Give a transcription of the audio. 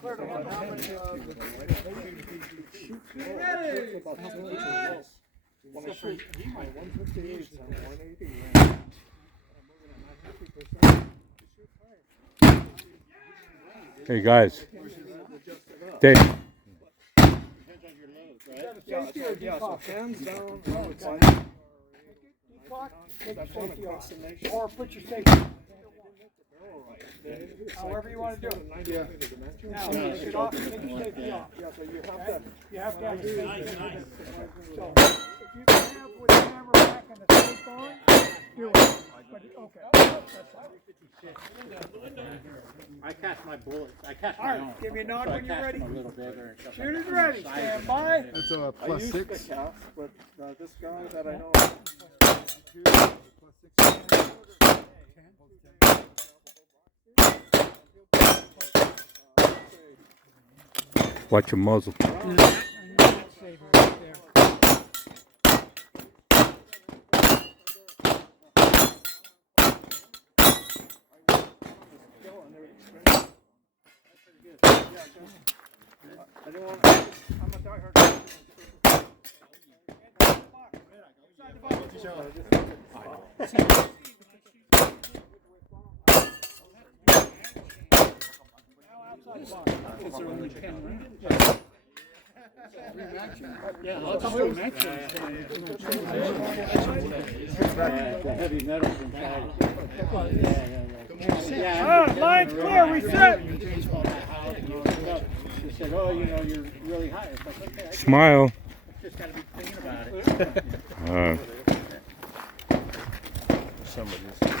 clear to him how many Hey guys, Dave. Yeah, so hands down, I would say. Take your safety off. Or put your safety on. However you want to do it. Yeah. Now, take it off, take your safety off. Yeah, so you have to have your safety. So, if you can have with the camera back and the safe on, do it. But, okay. That's fine. I catch my bullets. I catch All my right, own. give me a nod So when you're I catch ready. them a little bigger and stuff Shoot like is that. ready. Stand by. It's a I plus use 6. the cast, but this guy that I know. Watch your muzzle. I don't want to, I'm a diehard. Yeah, I'll come with the heavy metals inside. Line's clear, reset. She said, oh, you know, you're really high. It's like, okay, I Smile. just got to be thinking about it. Somebody's.